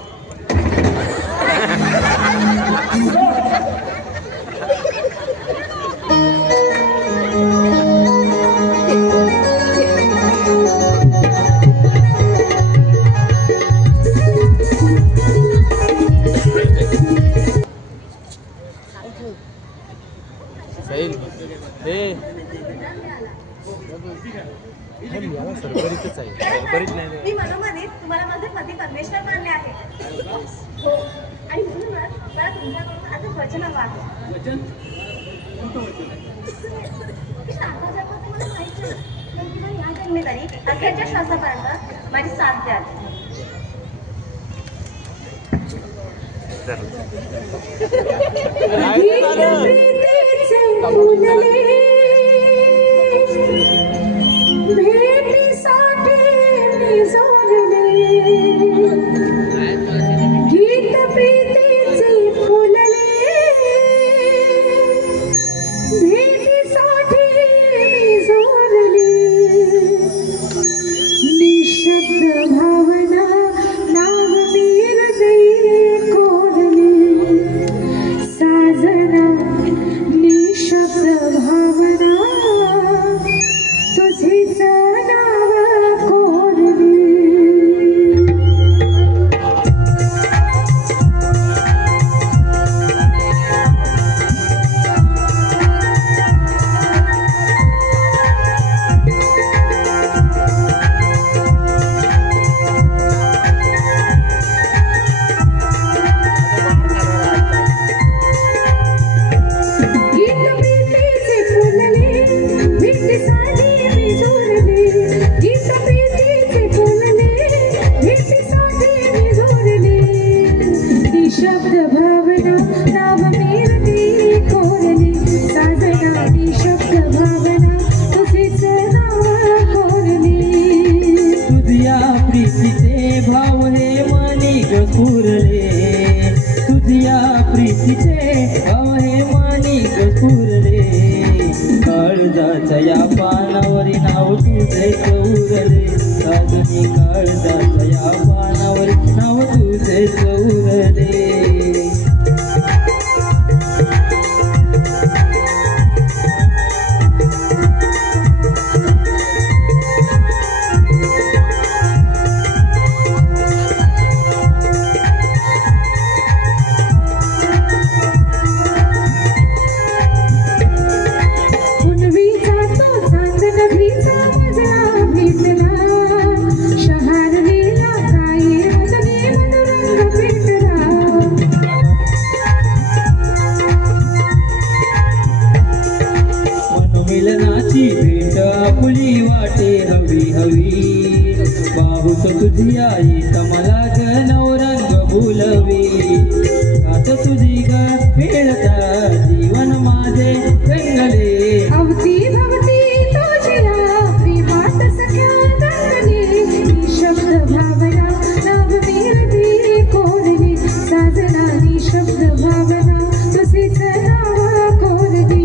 सरभरीतच आहे. सरभरीत नाही. मी मनोमनीच तुम्हाला माझे पती परमेश्वर मानले आहे. हो, आणि म्हणूनच मला तुमच्याकडून आता वचन हवं आहे. वचन? कोणतं वचन? आता जन्माचं मला माहिती नाही, पण किमान या जन्मी तरी अखेरच्या श्वासापर्यंत माझी साथ द्याल. गीत प्रीतीचे फुलले भेटीसाठी मी जोडले निशब्द भावना नाव मीर दे कोरले साजना निशब्द भावना प्रीतीचे भाव हे माणिक पुरले तुझ्या प्रीतीचे भाव हे माणिक पुरले काळजाच्या या पानावरी नाव तुझे चौरले अजून काळजाच्या या पानावरी नाव तुझे चौरले मिलनाची भेट आपुली वाटे हवी हवी पाहूत तुझी आई मला ग नवरंग बोलवी आता तुझी ग मिळता जीवन माझे रंगले अवती भवती तुझ्या प्रेमात सख्या रंगले निशब्द भावना नाव मिरती कोरली साजना निशब्द भावना तुझीच नाव कोरली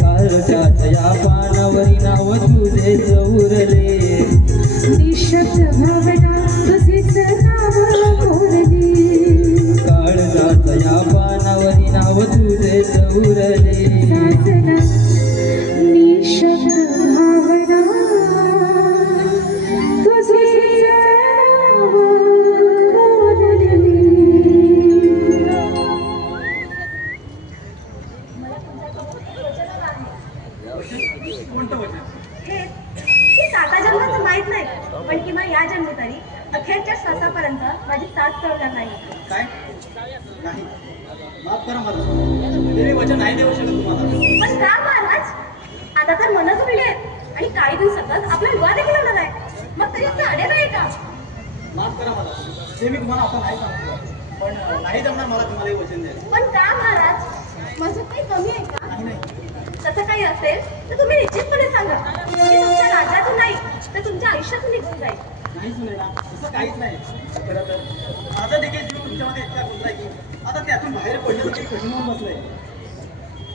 काळजाच्या पानावरी नाव तुझे चौरले निशब्द भावना तुझीच नाव कोरली काळजाच्या पानावरी नाव तुझे चौरले साजना निशब्द भावना तुझीच नाव कोरली मला तुमच्याकडून एक वचन आहे. कोणतं वचन? हे साता जन्माचं माहित नाही पण किंवा या जन्मी तरी अखेरच्या श्वासापर्यंत माझी साथ सोडणार नाही. काय नाही माफ करा मला ते मी वचन नाही देऊ शकत तुम्हाला. पण का महाराज? आता तर मनच मिळेल आणि काही दिवसातच आपला विवाह देखील होणार आहे. मग तरी असं अडे नाही का? माफ करा मला ते मी तुम्हाला आता नाही सांगतो पण नाही जमणार मला तुम्हाला हे वचन द्यायचं. पण का महाराज? माझं काही कमी आहे का? नाही नाही तसं काही असेल तर तुम्ही निश्चितपणे सांगा की तुमच्या राज्यातून नाही तर तुमच्या आयुष्यातून निघून जाईल. नाही सुनेला तसं काहीच नाही. खरं तर माझा देखील जीव तुमच्यामध्ये इतका गुंतलाय की आता त्यातून बाहेर पडणं देखील कठीण होऊन बसलंय.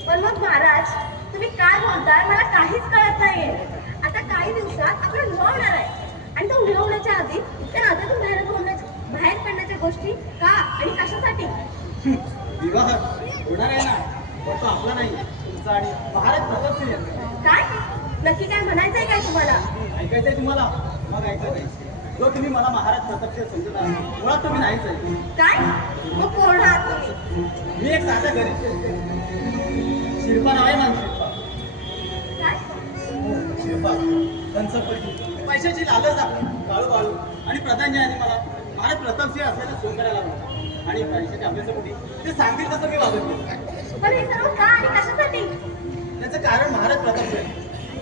पण मग महाराज तुम्ही काय बोलताय मला काहीच कळत नाहीये. आता काही दिवसात आपला विवाह होणार आहे आणि तो विवाह होण्याच्या आधी त्या नात्यातून बाहेर पडण्याच्या गोष्टी का आणि कशासाठी? विवाह होणार आहे ना पण तो आपला नाही तुमचा आणि महाराज प्रतापसिंह यांचा. काय नक्की काय म्हणायचंय काय तुम्हाला? ऐकायचंय तुम्हाला? मग ऐकलं नाही. जो तुम्ही मला महाराज प्रतापसिंह समजत आहात मुळात तुम्ही नाहीच आहे. काय मग कोण आहात तुम्ही? मी एक साधा गरीब शिरपा नाव आहे माझं. शिरपा काय शिरपा कंचपती पैशाची लालच दाखवली काळू बाळू आणि प्रधानजी मला महाराज प्रतापसिंह असल्याचं सोन करायला लागलं आणि पैशाच्या अभ्यासापोटी ते सांगतील तसं मी वागत नाही. पण हे सर्व का आणि कशासाठी? त्याचं कारण महाराज प्रतापसिंह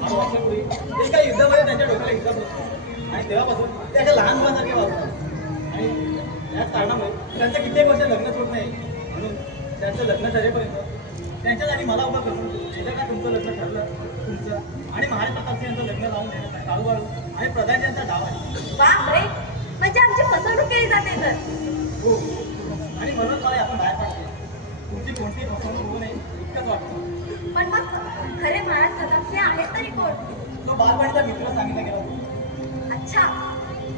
8 वर्षापूर्वी ते काही युद्धामध्ये त्यांच्या डोक्याला युद्धात बसतो आणि तेव्हापासून ते अशा लहान मुलांसारखे वागतात आणि त्याच कारणामुळे त्यांचं कित्येक वर्ष लग्नच होत नाही म्हणून त्यांचं लग्न झालेपर्यंत त्यांच्या जागी मला उभं करून उद्या का तुमचं लग्न ठरलं तुमचं आणि महाराज प्रतापसिंह यांचं लग्न लावून देण्याचा काळूबाळू आणि प्रधानजी यांचा डाव आहे. बाप रे म्हणजे आमची फसवणूक केली जाते तर. हो आणि म्हणून मला आपण बाहेर काढते तुमची कोणतीही फसवणूक होऊ नये इतकंच वाटतं. पण मग खरे महाराज प्रतापसिंह आहेत तरी कोण? तो बालपणीचा मित्र सांगितला गेला होता. अच्छा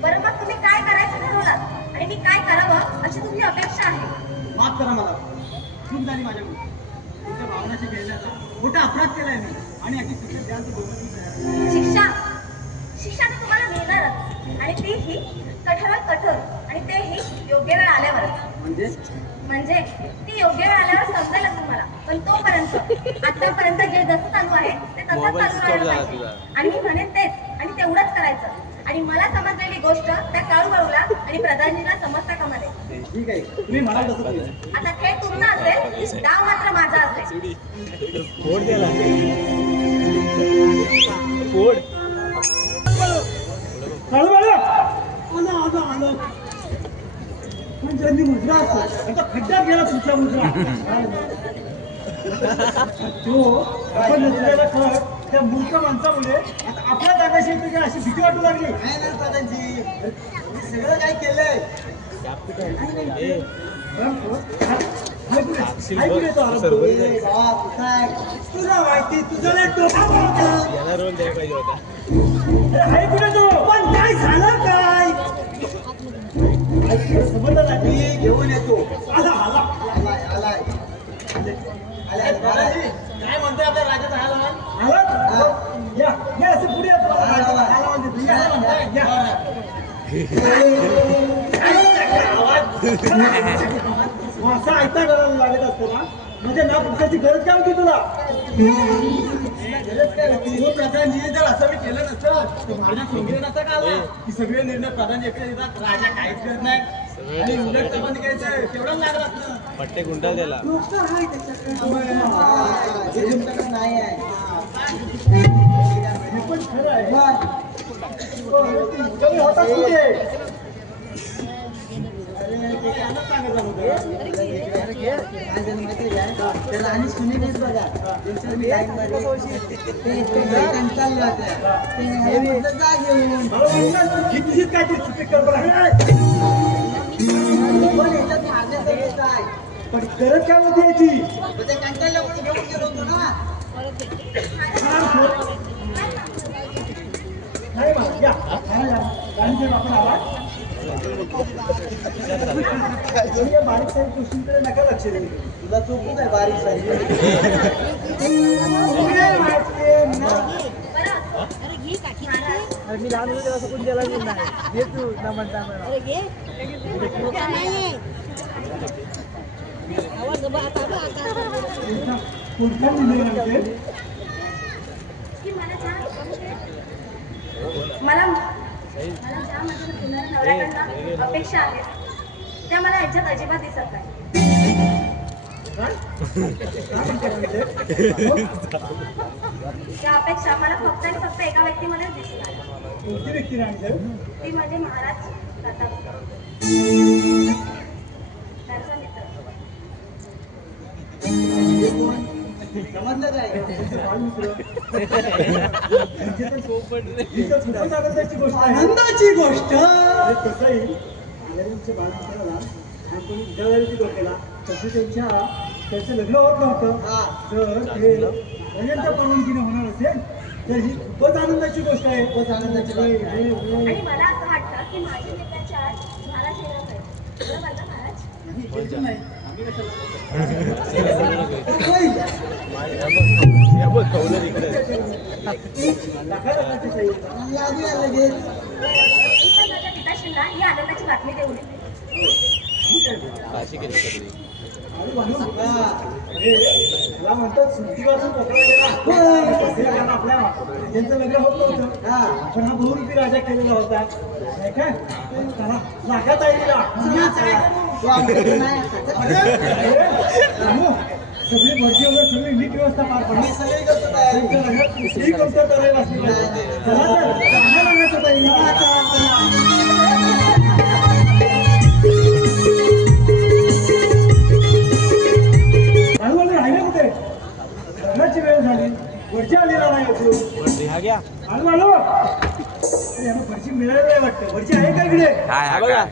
बरं मग तुम्ही काय करायचं ठरवलात आणि मी काय करावं अशी तुमची अपेक्षा आहे? माफ करा मला चूक झाली माझ्याकडून तुमच्या भावनाशी खेळण्याचा मोठा अपराध केलाय मी आणि याची शिक्षा द्याल तर दोघं तुम्ही तयार आहे. शिक्षा तर तुम्हाला मिळणारच आणि तीही कठोरात कठोर आणि तेही योग्य वेळ आल्यावरच. म्हणजे ती योग्य वेळ आल्यावर समजेलच तुम्हाला. पण तोपर्यंत आतापर्यंत जे जसं चालू आहे ते तसंच चालू राहिलं पाहिजे आणि मी म्हणेन तेच आणि तेवढंच करायचं. आणि मला समजलेली गोष्ट त्या काळूबाळूला आणि प्रधानजीला समजता कामा नये. ठीक आहे तुम्ही म्हणाल तसं करूया. आता खेळ तुमचा असेल डाव मात्र माझा असेल. फोड द्याला फोड पण ज्यांनी मुद्रा असतो त्यांचा खड्ड्यात गेला तुमचा मुद्रा तो आपण नसलेला खर त्या मूर्ख माणसामुळे आता आपल्या जागाशी येतो की अशी भीती वाटू लागली. नाही ना दादाजी सगळं काय केलंय ए, बाबा, कुठं आहे? तुला माहिती तुझं लय डोकं चालतं. याला रोल द्यायला पाहिजे होता. पण काय झालं काय मी घेऊन येतो. आलाय आलाय काय म्हणतोय आपल्या राजाचा हाल हवाल? असं ऐकता करायला लागत असतं ना म्हणजे ना पुढच्याची गरज काय होती तुला प्रधानजी जर असं मी केलं नसतं तर माझ्या सोंगीला नसता का आला की सगळे निर्णय प्रधान एकटे येतात राजा काहीच करत नाही आणि उलट आपण घ्यायचं तेवढं लागलं असतं. पट्टे गुंडाळ त्याला. हे तुमच्याकडे नाही आहे. हे पण खरं आहे मग कमी होताच कुठे काय झालं माहितीये काय? त्याला आणि सुनी नाहीत बघा. त्यांच्यावर मी लाईन मारली. ते कंटाळले होते. ते हे म्हटलं जा घेऊन. कितीच काय तरी चुकी कल्पना पण ह्याच्यात मारण्याचं काय? पण गरज काय होती याची मग ते कंटाळल्यामुळे घेऊन गेलो होतो ना. नाही मला या गाडीचे आपण आला बारीक साईड गोष्टींकडे नका लक्ष देऊ तुला चुकू काय बारीक सारीक? मी लहान होतो तेव्हा कोणी गेला नाही ये तू ना म्हणता कोणत्या निर्णय की मला ज्या माझ्या पुनर नवऱ्याकडनं अपेक्षा आहेत त्या मला याच्यात अजिबात दिसत नाही. त्या अपेक्षा मला फक्त आणि फक्त एका व्यक्तीमध्येच दिसणार. कोणती व्यक्ती राणी ती म्हणजे महाराज प्रताप. त्यांचा मित्र. समजलं काय? आनंदाची गोष्ट कसंही आल्याच्या बाळाला आपण विद्यालयाची डोक्याला तसं त्याचं लग्न होत नव्हतं तर ते त्यांच्या परवानगीने होणार असेल तर ही खूपच आनंदाची गोष्ट आहे. खूपच आनंदाची गोष्ट आहे. आणि मला असं वाटतं की माझी मित्राच्या आज महाराज यायला पाहिजे. बरं बोलला महाराज? नाही लागूया लगेच. मी पण माझ्या पिताश्रींना ही आनंदाची बातमी देऊ नये. काशी केली सगळी. मला म्हणतात सुट्टीपासून गेला आपल्या त्यांचं लग्न होत नव्हतं आपण हा बहुरूपी राजा केलेला होता नाही काय त्याला लागात सगळी भरती वगैरे सगळी नीट व्यवस्था पार पडली सगळी करतो तयारी. कुठलीही गोष्ट करायला असली पाहिजे. चला तर चांगल्या लागत हळूहळू राहिले कुठे लग्नाची वेळ झाली वरची आलेला नाही अजून हा घ्या. हळूहळू यांना वरची मिळायला नाही वाटतं वरची आहे का इकडे बघा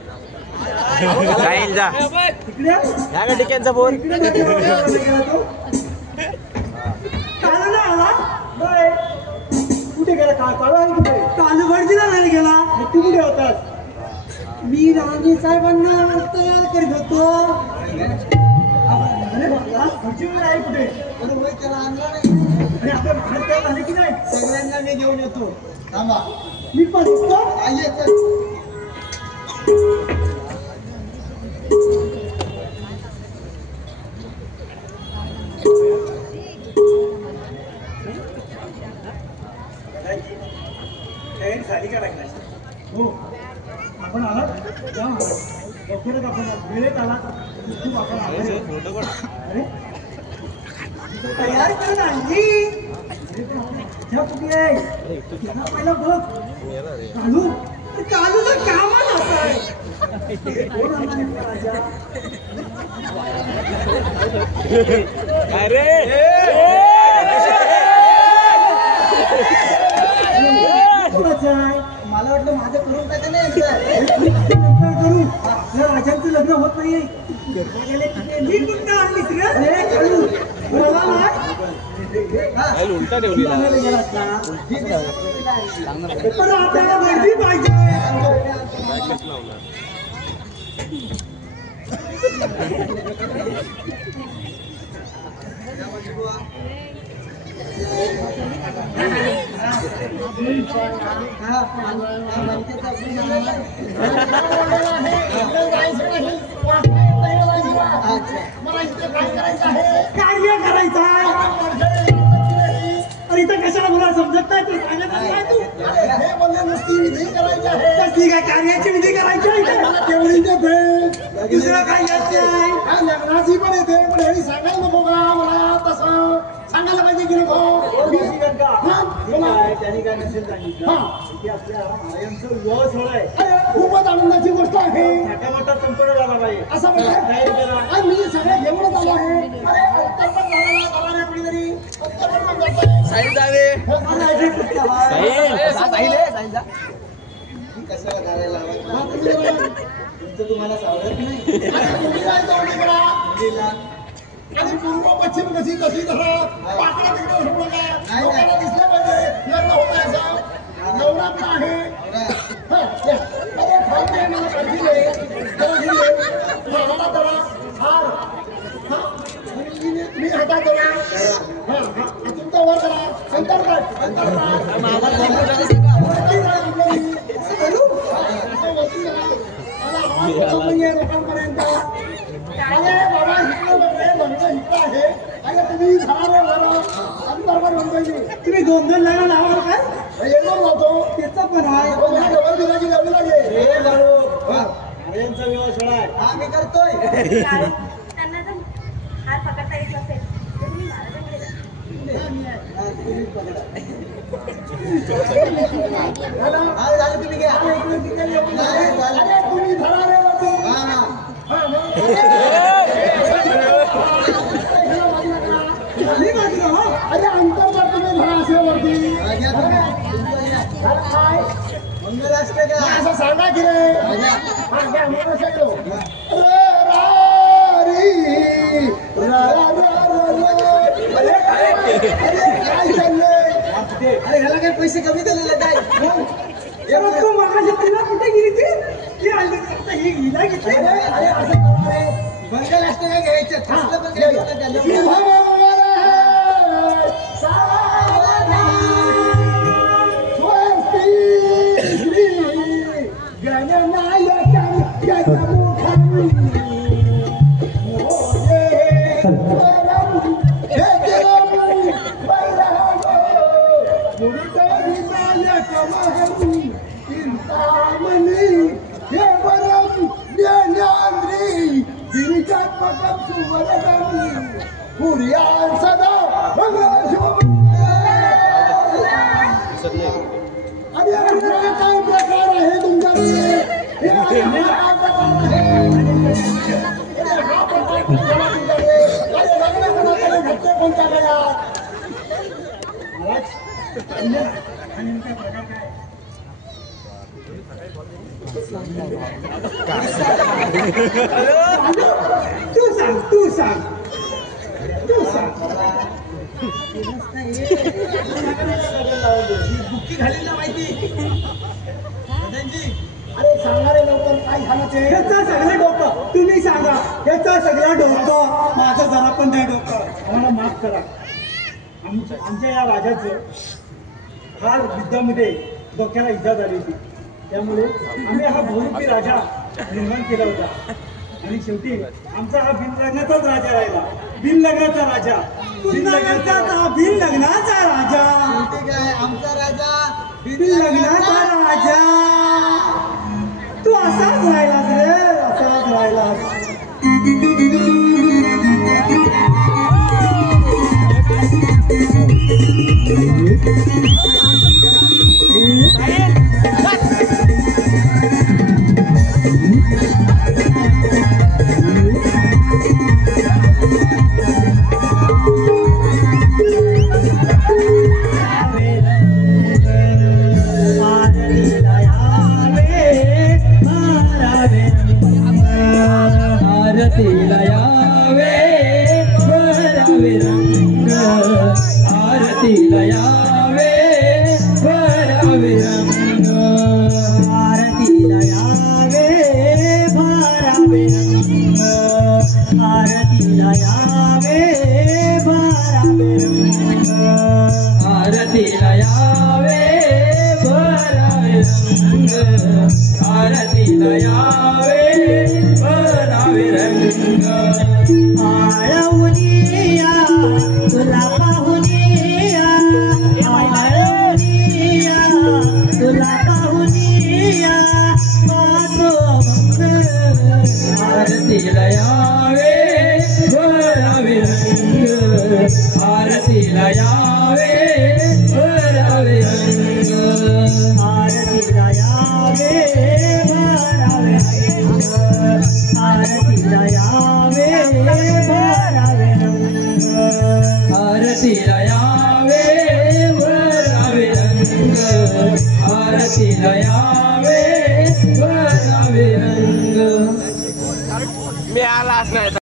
जाईल जा इकडे ह्या का टिक्यांचा फोन. इकडे गेला तो काल ना आला नाही कुठे गेला काल आहे कुठे काल वरतीला नाही गेला मग तू कुठे होतास मी राणी साहेबांना तयार करीत होतो. अरे वरची वेळ आहे कुठे पण वय त्याला आणला नाही. आणि आपलं भारत काय झाले की नाही सगळ्यांना मी घेऊन येतो. थांबा. मी पण दिसतो आये चल. तयारी झाली का लागण्याची हो आपण आलात जा लवकरच आपण वेळेत आला खूप आपण आलो फोटो पण. अरे तयार कर नाही. त्या कुठे आहे त्यांना पहिला बघ कालू कालूचं कामच असं आहे कोण आला नाही राजा अरे कोणाचं आहे मला वाटलं माझं करून टाका नाही यांचं. काय करू आपल्या राजांचं लग्न होत नाहीये मी कुठं आणलीस रे अरे कळू मला नाही उलटा ठेवलेला पण आपल्याला माहिती पाहिजे कार्य करायचं अरे इथं कशाला मला समजत नाही तू सांगत काय तू हे बोलले नुसती विधी करायची आहे कसली काय कार्याची विधी करायची आहे इथे? मला तेवढी येते दुसरं काय येत नाही काय लग्नाची पण येते पण हे सांगायला नको का मला तसं सांगायला पाहिजे की नको हा, बोला. त्यांनी काय नसेल सांगितलं की आपल्या महाराजांचं विवाह सोहळा आहे अरे, खूपच आनंदाची गोष्ट आहे मोठा मोठा संपूर्ण झाला पाहिजे असं म्हणतात आणि मी सगळं घेऊनच आलो आहे अरे अंतर्पण झाला रे कुणीतरी अंतर्पण करतोय. साहिल जावे कशाला घालायला हा, तुम्ही बघा. तुमचं तुम्हाला सावरत नाही अरे, तुम्ही जायचं उडी करा. मुलीला आणि पूर्व पश्चिम कशी तशी धरा पाकडा तिकडे होऊ नका नाही. लोकांना दिसलं पाहिजे लग्न होत आहे असं नवरा पण आहे हा, या. अरे ठाऊक आहे मला काळजी आहे जरा घे. हा, हातात धरा हार हा तुम्ही हातात धरा हा हा तुमचा वर करा अंतर्गत लोकांपर्यंत अरे बाबा इकडे बघे म्हणलं इकडं आहे अरे तुम्ही झाले बरं अंतर्गत म्हणतोय तुम्ही दोन लग्न लावा काय एकदम नव्हतो त्याचं पण आहे डबल दिलाची लावली लागेल हे बाळू यांचा विवाह सोहळा आहे हा मी करतोय त्यांना जर हात पकडता येत नसेल तर तुम्ही महाराजांकडे जा. हा, तुम्ही पकडा. हा, झालं तुम्ही घ्या नाही, झालं. अरे तुम्ही धरा रे वरती. हा हा मी बाजूला हो अरे अंतर्गत तुम्ही धरा असे वरती हा, घ्या तुम्ही. धरा काय मंगलाष्टका का असं सांगा की रे हा घ्या मी कसं गेलो रे काय चाललंय अरे ह्याला काही पैसे कमी दिलेले काय अरे तू मागाशी तुला कुठे गेली ती आली आता ही हिला घेतली अरे असं करा रे मंगलाष्टका घ्यायचं कसलं पण घ्यायचं अरे काय प्रकार आहे तुमच्याकडे हा प्रकार तुमच्याकडे अरे लग्न कोणाकडे घडते कोणत्या घरात तू सांग बुक्की घालील ना माहिती अरे सांगा रे लवकर काय झालं ते याचं सगळं डोकं तुम्ही सांगा याचं सगळं डोकं माझं जरा पण नाही डोकं आम्हाला माफ करा आमच्या या राजाचं फार युद्धामध्ये डोक्याला इजा झाली होती त्यामुळे आम्ही हा बहुरूपी राजा निर्माण केला होता आणि शेवटी आमचा हा बिनलग्नाचाच राजा राहिला बिनलग्नाचा राजा बिनलग्नाचा राजा ठीक आहे आमचा राजा बिनलग्नाचा राजा तू असाच राहिलास रे असाच राहिलास दया आरतीला यावे भरावे रंग आळवणीया तुला पाहुनिया आळवणीया तुला पाहुनिया पाहतो मंगल आरतीला यावे भरावे रंग आरतीला यावे भरावे रंग आरतीला यावे भरावे रंग आरतीला यावे भरावे रंग आरतीला यावे भरावे रंग आरतीला यावे भरावे रंग मी आलाच नाही